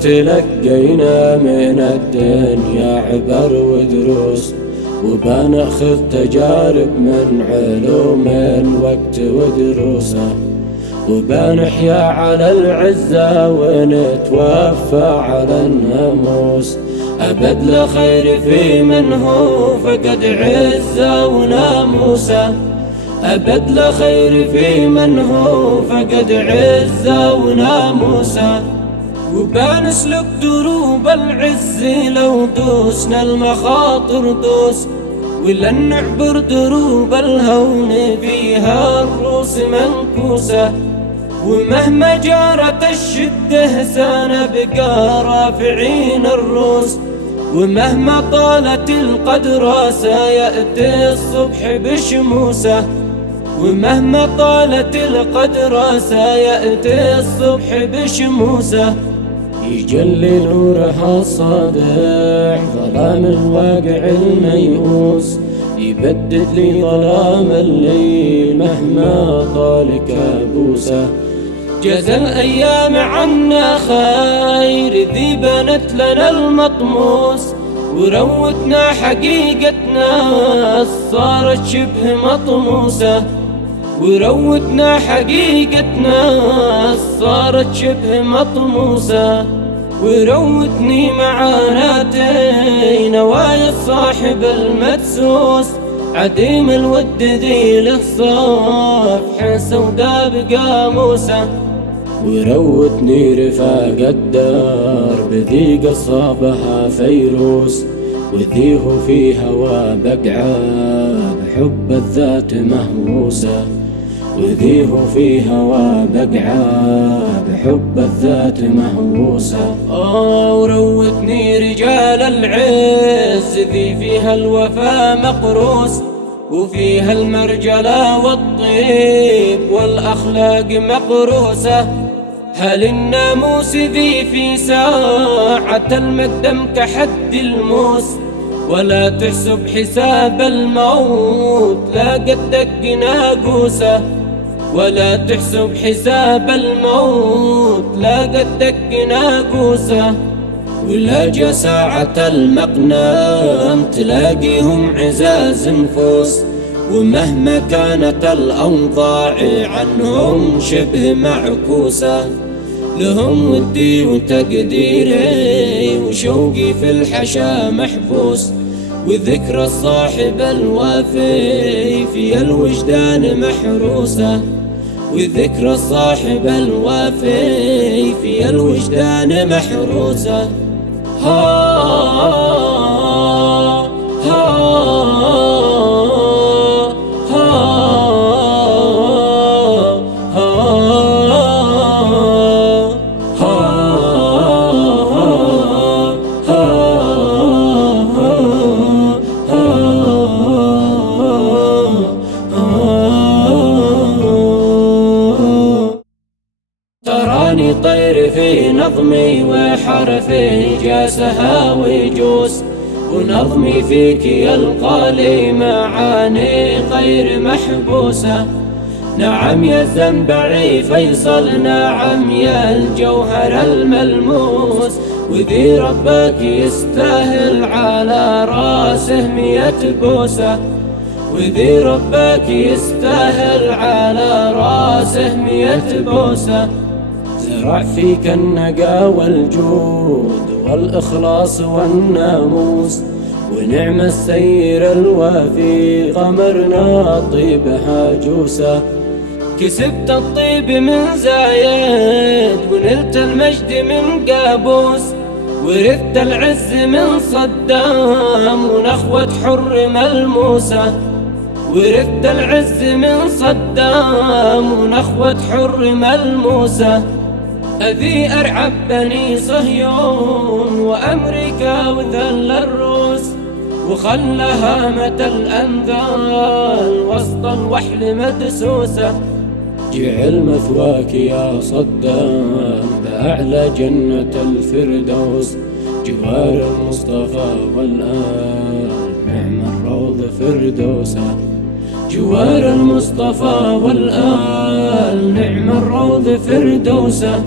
تلقينا من الدنيا عبر ودروس، وبنأخذ تجارب من علوم الوقت ودروسه، وبنحيا على العزة ونتوفى على الناموس. أبد لا خير في من هو فقد عزة وناموسه، أبد لا خير في من هو فقد عزة وناموسه. وبنسلك دروب العز لو دوسنا المخاطر دوس، ولن نعبر دروب الهون فيها الروس منكوسة. ومهما جارت الشدة سنبقى رافعين الروس، ومهما طالت القدرة سيأتي الصبح بشموسه، ومهما طالت القدرة سيأتي الصبح بشموسه. يجلي نورها الصادع ظلام الواقع الميؤوس، يبدد لي ظلام الليل مهما طال كابوسه. جاز الأيام عنا خير ذي بنت لنا المطموس، وروتنا حقيقتنا صارت شبه مطموسة، وروتنا حقيقتنا صارت شبه مطموسة. وروتني معاناتي نوايا الصاحب المدسوس، عديم الود ذي له صفحة سوداء بقاموسه. وروتني رفاق الدار بذي قصابها فيروس، وذي هو في هوى بقعة بحب الذات مهووسة، وذي هو في هوى بقعة بحب الذات مهووسة. وروتني رجال العز ذي فيها الوفا مقروس، وفيها المرجلة والطيب والأخلاق مقروسة. هل الناموس ذي في ساعة المقدم كحد الموس، ولا تحسب حساب الموت لا قد دق ناقوسه، ولا تحسب حساب الموت لا قد دق ناقوسه. ولا جا ساعة المقنام تلاقيهم عزاز نفوس، ومهما كانت الأوضاع عنهم شبه معكوسة. لهم ودي وتقديري وشوقي في الحشا محبوس، وذكرى الصاحب الوافي في الوجدان محروسة، وذكرى الصاحب الوافي في الوجدان محروسة. تراني طير في نظمي وحرفي جاسها ويجوس، ونظمي فيك يلقى لي معاني غير محبوسة. نعم يا الزنبعي فيصل، نعم يا الجوهر الملموس، وذي ربك يستاهل على راسه 100 بوسة، وذي ربك يستاهل على راسه 100 بوسة. زرع فيك النقا والجود والإخلاص والناموس، ونعم السير الوافي غمرنا طيبها جوسة. كسبت الطيب من زايد ونلت المجد من قابوس، ورثت العز من صدام ونخوة حر ملموسة، ورثت العز من صدام ونخوة حر ملموسة. أذي أرعب بني صهيون وأمريكا وذل الروس، وخلى هامة الأنذال وسط الوحل مدسوسة. جعل مثواك يا صدام بأعلى جنة الفردوس، جوار المصطفى والآل نعم الروض فردوسة، جوار المصطفى والآل نعم الروض فردوسة.